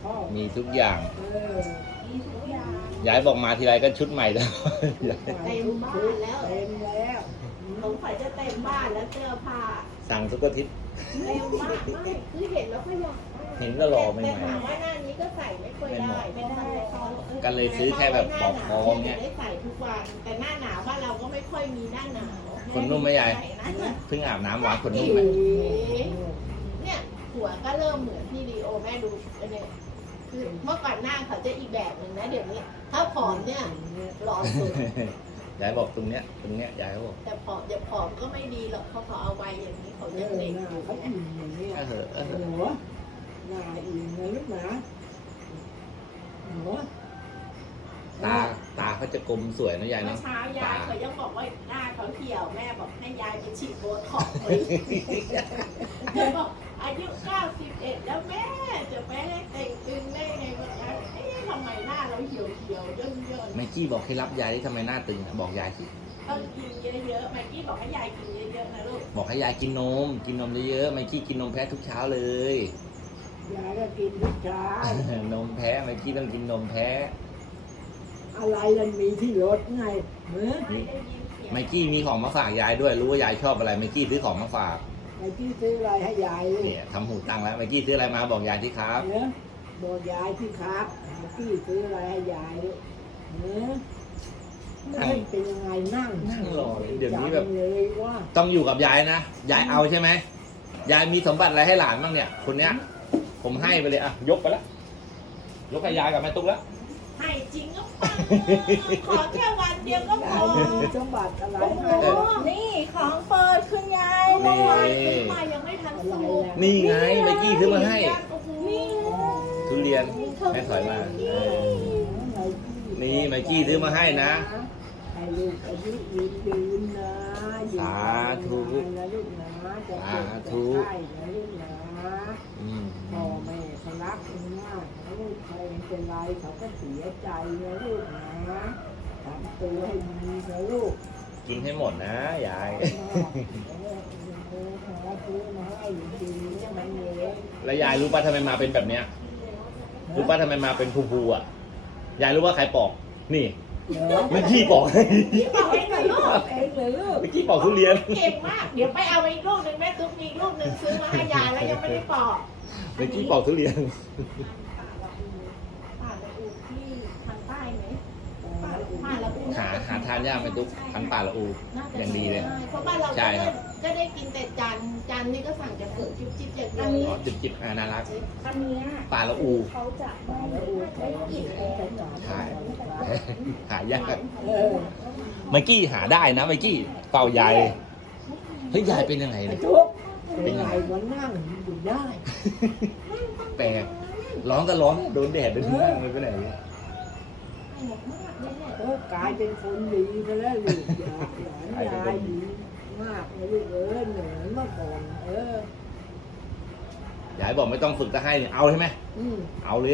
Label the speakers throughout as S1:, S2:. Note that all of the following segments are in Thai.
S1: มีทุกอย่าง
S2: มีทุกอย่าง
S1: ยายบอกมาทีไรก็ชุดใหม่แล้ว
S2: เต็มบ้านแล้ว
S3: เต็มแล้ว
S2: สงสัยจะเต็มบ้านแล้วเสื้อผ้า
S1: สั่งทุกอาทิตย์
S2: เต็มมากไม่คือเห็นแล้วก็อยากได้
S1: เห็นแล้วหล่อใหม่
S2: แต่ถามว่าหน้านี้ก็ใส่ไม่ค่อยได้ไม่ได้เขา
S1: ก็เลยซื้อแค่แบบปลอกคอเงี้ย
S2: ได้ใส่ทุกวันแต่หน้าหนาวบ้านเราก็ไม่ค่อยมีหน้าหนาว
S1: ขนนุ่มไหมยาย เพิ่งอาบน้ำหวานขนนุ่มไหม
S2: เนี่ยหัวก็เริ่มเหมือนพี่ดีโอแม่ดูเนี่ยคือเมื่อก่อนหน้าเขาจะอีกแบบหนึ่งนะเดี๋ยวนี้ ถ้าผอมเนี่ยหล่อสุด
S1: ยายบอกตรงเนี้ยยายเขาบอก
S2: แต่ผอมอย่าผอมก็ไม่ดีหรอกเพราะเขาเอาไว้อย่างนี้เขา
S3: เอ
S2: จะ
S3: อ
S2: เด็ก
S3: หน้าเขาอิ่มอย่างนี้
S1: เออ
S3: หนูหน้าอิ่มนะลูกนะหนู
S1: ตาเขาจะกลมสวยนะยาย
S2: เมื่อ
S1: เนาะ
S2: เช้ายายเขายังบอกว่าหน้าเขาเหี่ยวแม่บอกให้ยายไปฉีดโบท็อกซ์เลยแม่บอกอายุ91แล้วแม่จะไปให้แต่งตึงได้ไงวะเอ๊ะทำไมหน้าเราเหี่ยวๆย่น
S1: ไมกี้บอกให้รับยายที่ทำไมหน้าตึงอะบอกยายที่
S2: ๆต้องกินเยอะๆแม่กี้บอกให้ยายกินเยอะๆนะลูก
S1: บอกให้ยายกินนมเยอะๆไมกี้กินนมแพ้ทุกเช้าเลย
S3: ยายก็กินทุกเช้าน
S1: มแพ้ไมกี้ต้องกินนมแพ้
S3: อะไรมันมีที่รถไงเฮ้ย
S2: ไม่ได้ยินเสียง
S1: ไมกี้มีของมาฝากยายด้วยรู้ว่ายายชอบอะไรไมกี้ซื้อของมาฝาก
S3: ไอ้ที่ซื้ออะไรให้ยายเลย
S1: เนี่ยทำหูตังแล้วไมกี้ซื้ออะไรมาบอกยายที่ครับ
S3: เนอะบอกยายที่ครับไอ้ที่ซื้ออะไรให้ยายเลยเนอะไม่เป็นยังไงนั่ง
S1: นั่งรอเลยเดี๋ยวนี้แบบ
S3: จำเลยว่า
S1: ต้องอยู่กับยายนะยายเอาใช่ไหมยายมีสมบัติอะไรให้หลานบ้างเนี่ย คนเนี้ย ผมให้ไปเลยอ่ะยกไปละยกให้ยายกับแม่ตุ๊กแล้ว
S2: ให้จริงก็ฟังขอแค่วันเดียวก็พ
S3: ยา
S2: อย
S3: มีสมบัติอะไร
S2: โอ้โห
S3: ให้
S2: นี่ของเปิดคุณยายเมื่อวานซื้อมายังไม่ทันสุก
S1: นี่ไงไมกี้ซื้อมาให้
S2: นี่
S1: ทุเรียนแม่ถอยมาเออ นี่ไมกี้ซื้อมาให้นะ
S3: ให้ลูกอายุยืนนะอยู่
S1: สาธุ
S3: นะลูกนะจะเจ็บ
S1: สา
S3: จะ
S1: ธุ
S3: ไข้นะลูกนะ
S1: อืม
S3: พ่อแม่เขารักคุณมากนะลูกใครเป็นไรเขาก็เสียใจนะลูกนะทำตัวให้ดีนะลูก
S1: กินให้หมดนะยาย
S3: ซื้อมาให้ดีๆใช่ไหมเนี่ย
S1: แล้วยายรู้ป่ะทำไมมาเป็นแบบเนี้ยรู้ป่ะทำไมมาเป็นภูๆอ่ะยายรู้ว่าใครปอกนี่
S3: เหรอ
S1: ไมกี้ปอกให้
S2: พี่บอกให้หน่อยลูก
S3: เองเลยลูก
S1: ไมกี้ปอกทุเรียน
S2: เก่งมาก เดี๋ยวไปเอาอีกลูกหนึ่งแม่ตุ๊กมีอีกลูกหนึ่งซื้อมาให้ยายแล้วยังไม่ได้ปอก
S1: ไมกี้ปอกทุเรียน
S2: ป่าละอูที่ทางใต้ไหมป่าละอู
S1: หาทานยากไหมตุ๊กพันป่าละอู อย่างดีเลย
S2: เพราะบ้านเรา
S1: ใช่ครับ
S2: ก็ได้กินแต่จันนี่ก็สั่งจากเกิดจิ๊บจิ๊บอย่างเดียว
S1: อ๋อจิบน่ารัก
S2: อันเนี้ย
S1: ป่าละอู
S2: เขาจะไม่
S3: แล้วอู
S2: ได้กลิ่นเลย
S1: ใช่หายาก
S3: เออ
S1: ไมกี้หาได้นะไมกี้เป่ายายเฮ้ยยายเป็นยังไง
S3: ไอ้
S1: เนี่ย
S3: ทุกเป็นไงวันนั่งอยู่ได้
S1: แปลกร้อนก็ร้อนโดนแดดโดนนั่งเลยไปไหน
S3: เออกลายเป็นคนดีไปแล้วลูกหลานยายดีมากเลยลูกเหนื่อยเมื่อก่อน
S1: ยายบอกไม่ต้องฝึกจะให้เนี่ยเอาใช่ไหม
S3: อืม
S1: เอาเลย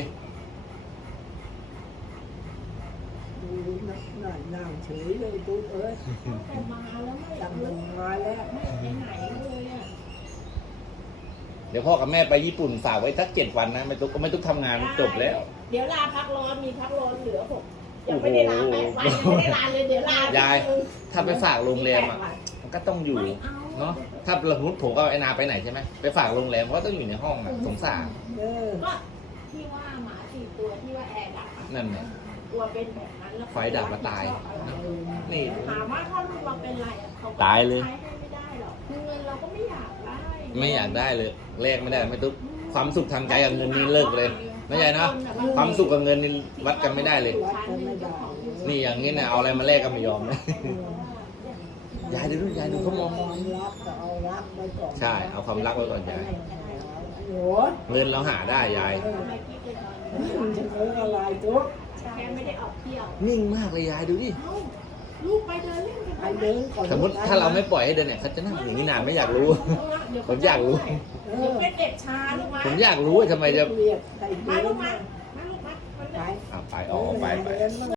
S3: ดูนั่งเฉยเลยตุ๊ก
S2: แต่มาแล้วไม่
S3: จำลงมาแล้ว
S2: ไม่ไปไหนเลยอ่ะ
S1: เดี๋ยวพ่อกับแม่ไปญี่ปุ่นฝากไว้สัก7 วันนะไม่ต้องทำงานจบแล้ว
S2: เดี๋ยวลาพักร้อนมีพักร้อนเหลือผมยังไม่ได้ลา8 วันยังไม่ได้ลาเลยเดี๋ยวลาย
S1: ายถ้าไปฝากโรงแรมอ่ะมันก็ต้องอยู่เนาะถ้าเราสมมติผมกับไอ้นาไปไหนใช่ไหมไปฝากโรงแรมก็ต้องอยู่ในห้องอ่ะสงสาร
S3: เออ
S2: ก็ที่ว่าหมา4 ตัวที่ว่าแอร์ดับ
S1: นั่นไง
S2: ตัวเป็นแบบนั้นแล้ว
S1: ไฟดับมาตาย นี่
S2: ถามว่าถ้าลูกเราเป็นไรอะเขาก็
S1: ตายเลย
S2: ใช้ให้ไม่ได้หรอกคือเงินเราก็ไม่อยากได้
S1: ไม่อยากได้เลยแลกไม่ได้ไม่ตุ๊กความสุขทางใจกับเงินนี่เลิกเลยไม่ใช่นะความสุขกับเงินนี่วัดกันไม่ได้เลย
S3: วัดกันไม่ได้
S1: นี่อย่างนี้นะเอาอะไรมาแลกก็ไม่ยอมนะยายดูยายดูเขามอง
S3: ความรักก็เอารักไว้ก่อน
S1: ใช่เอาความรักไว้ก่อนยาย
S3: โห
S1: เงินเราหาได้ยาย
S2: ทำไมพี่เป็นนอน
S3: มันจะเออะไรตุ๊ก
S2: แกไม่ได้ออกเที่ยว
S1: นิ่งมากเลยยายดูดิ
S2: เอ้าลูกไปเดินเล่นกัน
S3: ไปเดินก่อน
S1: สมมติถ้าเราไม่ปล่อยให้เดินเนี่ยเขาจะนั่งอย่างนี้นานไม่อยากรู้ ผมอยากรู้
S3: เอ
S2: เดี๋ยว
S3: อ
S2: เป็นเด็กชาลูกมา
S1: ผมอยากรู้ว่าทำไมจะ
S3: เรียกใคร
S2: มา
S3: เดิน
S2: ลูกมา
S3: มา
S2: มาลูกมา
S3: ไป
S1: ไปออกไป
S3: เดินมา